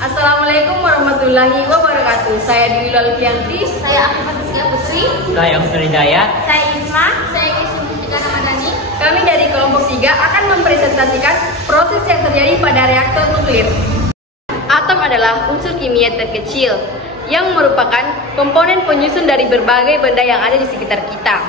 Assalamualaikum warahmatullahi wabarakatuh. Saya Dewi Lalfianti. Saya Afifah Rizkia Putri. Saya Husnul Hidayat. Saya Isma. Saya Kisum Mustika Ramadhani. Kami dari kelompok 3 akan mempresentasikan proses yang terjadi pada reaktor nuklir. Atom adalah unsur kimia terkecil yang merupakan komponen penyusun dari berbagai benda yang ada di sekitar kita.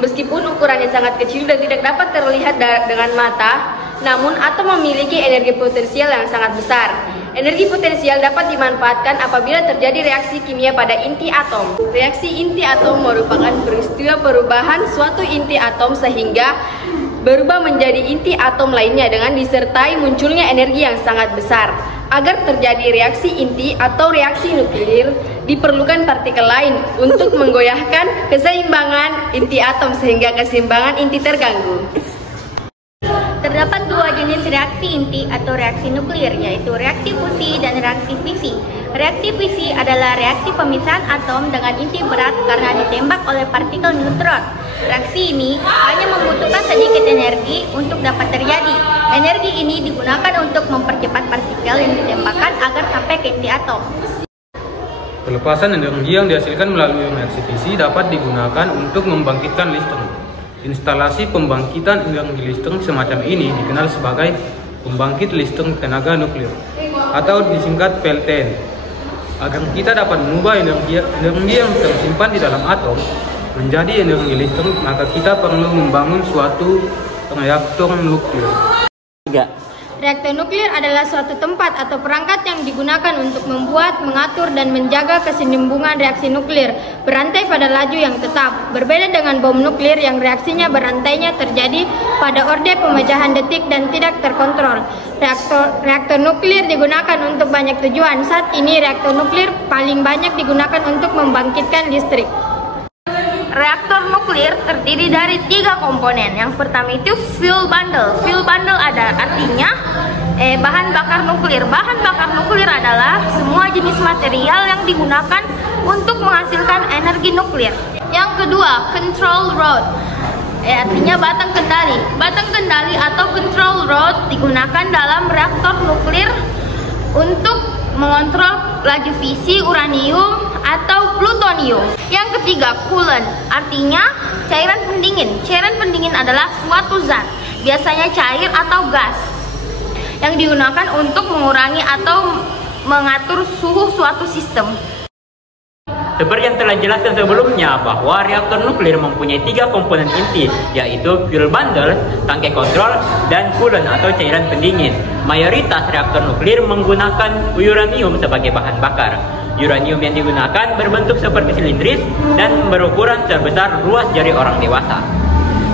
Meskipun ukurannya sangat kecil dan tidak dapat terlihat dengan mata, namun atom memiliki energi potensial yang sangat besar. Energi potensial dapat dimanfaatkan apabila terjadi reaksi kimia pada inti atom. Reaksi inti atom merupakan peristiwa perubahan suatu inti atom sehingga berubah menjadi inti atom lainnya dengan disertai munculnya energi yang sangat besar. Agar terjadi reaksi inti atau reaksi nuklir, diperlukan partikel lain untuk menggoyahkan keseimbangan inti atom sehingga keseimbangan inti terganggu. Terdapat dua jenis reaksi inti atau reaksi nuklir, yaitu reaksi fusi dan reaksi fisi. Reaksi fisi adalah reaksi pemisahan atom dengan inti berat karena ditembak oleh partikel neutron. Reaksi ini hanya membutuhkan sedikit energi untuk dapat terjadi. Energi ini digunakan untuk mempercepat partikel yang ditembakkan agar sampai ke inti atom. Pelepasan energi yang dihasilkan melalui reaksi fisi dapat digunakan untuk membangkitkan listrik. Instalasi pembangkitan energi listrik semacam ini dikenal sebagai pembangkit listrik tenaga nuklir atau disingkat PLTN. Agar kita dapat mengubah energi yang tersimpan di dalam atom menjadi energi listrik, maka kita perlu membangun suatu reaktor nuklir. Reaktor nuklir adalah suatu tempat atau perangkat yang digunakan untuk membuat, mengatur, dan menjaga kesinambungan reaksi nuklir berantai pada laju yang tetap. Berbeda dengan bom nuklir yang reaksinya berantainya terjadi pada orde pemecahan detik dan tidak terkontrol. Reaktor nuklir digunakan untuk banyak tujuan. Saat ini reaktor nuklir paling banyak digunakan untuk membangkitkan listrik. Reaktor nuklir terdiri dari 3 komponen. Yang pertama itu fuel bundle. Fuel bundle artinya bahan bakar nuklir. Bahan bakar nuklir adalah semua jenis material yang digunakan untuk menghasilkan energi nuklir. Yang kedua, control rod. Artinya batang kendali. Batang kendali atau control rod digunakan dalam reaktor nuklir untuk mengontrol laju fisi uranium atau plutonium. Yang ketiga, coolant, artinya cairan pendingin. Cairan pendingin adalah suatu zat, biasanya cair atau gas, yang digunakan untuk mengurangi atau mengatur suhu suatu sistem. Seperti yang telah dijelaskan sebelumnya bahwa reaktor nuklir mempunyai 3 komponen inti, yaitu fuel bundle, tangkai kontrol, dan coolant atau cairan pendingin. Mayoritas reaktor nuklir menggunakan uranium sebagai bahan bakar. Uranium yang digunakan berbentuk seperti silindris dan berukuran sebesar ruas jari orang dewasa.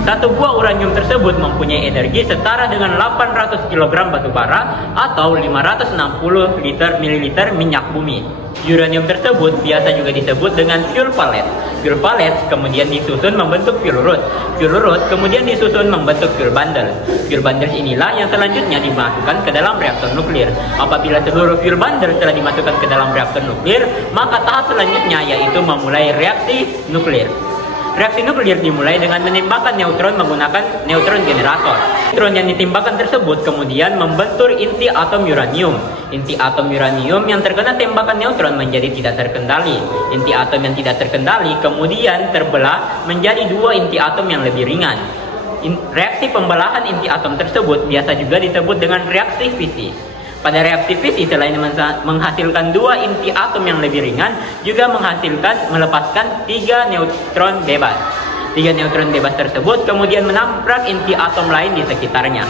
Satu buah uranium tersebut mempunyai energi setara dengan 800 kg batu bara atau 560 mililiter minyak bumi. Uranium tersebut biasa juga disebut dengan fuel pellet. Fuel pellet kemudian disusun membentuk fuel rod. Fuel rod kemudian disusun membentuk fuel bundle. Fuel bundle inilah yang selanjutnya dimasukkan ke dalam reaktor nuklir. Apabila seluruh fuel bundle telah dimasukkan ke dalam reaktor nuklir, maka tahap selanjutnya yaitu memulai reaksi nuklir. Reaksi nuklir dimulai dengan menembakkan neutron menggunakan neutron generator. Neutron yang ditembakkan tersebut kemudian membentur inti atom uranium. Inti atom uranium yang terkena tembakan neutron menjadi tidak terkendali. Inti atom yang tidak terkendali kemudian terbelah menjadi 2 inti atom yang lebih ringan. Reaksi pembelahan inti atom tersebut biasa juga disebut dengan reaksi fisi. Pada reaksi fisi selain menghasilkan 2 inti atom yang lebih ringan, juga melepaskan 3 neutron bebas. 3 neutron bebas tersebut kemudian menabrak inti atom lain di sekitarnya.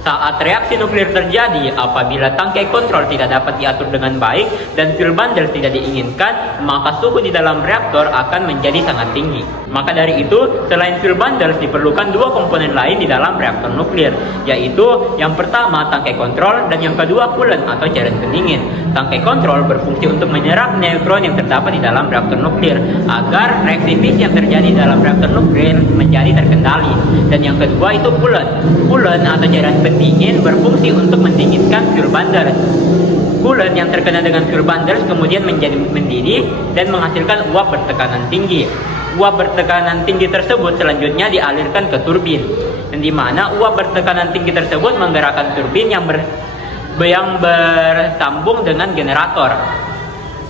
Saat reaksi nuklir terjadi, apabila tangkai kontrol tidak dapat diatur dengan baik dan fuel bundle tidak diinginkan, maka suhu di dalam reaktor akan menjadi sangat tinggi. Maka dari itu, selain fuel bundle diperlukan 2 komponen lain di dalam reaktor nuklir, yaitu yang pertama tangkai kontrol dan yang kedua coolant atau cairan pendingin. Tangkai kontrol berfungsi untuk menyerap neutron yang terdapat di dalam reaktor nuklir agar reaksi fisi yang terjadi dalam reaktor nuklir menjadi terkendali. Dan yang kedua itu coolant. Coolant atau cairan pendingin berfungsi untuk mendinginkan fuel bundle. Coolant yang terkena dengan fuel bundle kemudian menjadi mendidih dan menghasilkan uap bertekanan tinggi. Uap bertekanan tinggi tersebut selanjutnya dialirkan ke turbin, dan di mana uap bertekanan tinggi tersebut menggerakkan turbin yang yang bersambung dengan generator.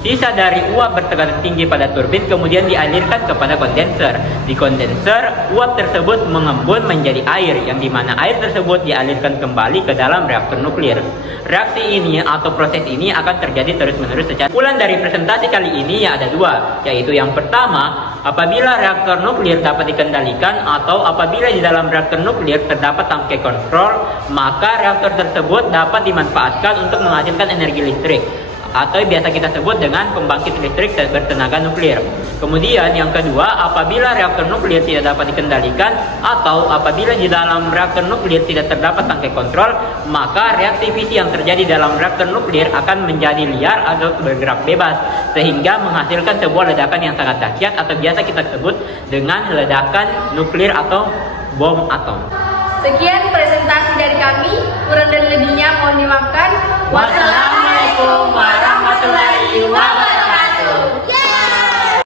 Sisa dari uap bertekanan tinggi pada turbin kemudian dialirkan kepada kondenser. Di kondenser, uap tersebut mengembun menjadi air, yang dimana air tersebut dialirkan kembali ke dalam reaktor nuklir. Reaksi ini atau proses ini akan terjadi terus-menerus secara. Kesimpulan dari presentasi kali ini ada dua, yaitu yang pertama, apabila reaktor nuklir dapat dikendalikan atau apabila di dalam reaktor nuklir terdapat tangkai kontrol, maka reaktor tersebut dapat dimanfaatkan untuk menghasilkan energi listrik, atau biasa kita sebut dengan pembangkit listrik bertenaga nuklir. Kemudian yang kedua, apabila reaktor nuklir tidak dapat dikendalikan atau apabila di dalam reaktor nuklir tidak terdapat tangkai kontrol, maka reaksi fisi yang terjadi dalam reaktor nuklir akan menjadi liar atau bergerak bebas, sehingga menghasilkan sebuah ledakan yang sangat dahsyat atau biasa kita sebut dengan ledakan nuklir atau bom atom. Sekian presentasi dari kami, kurang dan lebihnya mohon dimaafkan. Wassalamualaikum.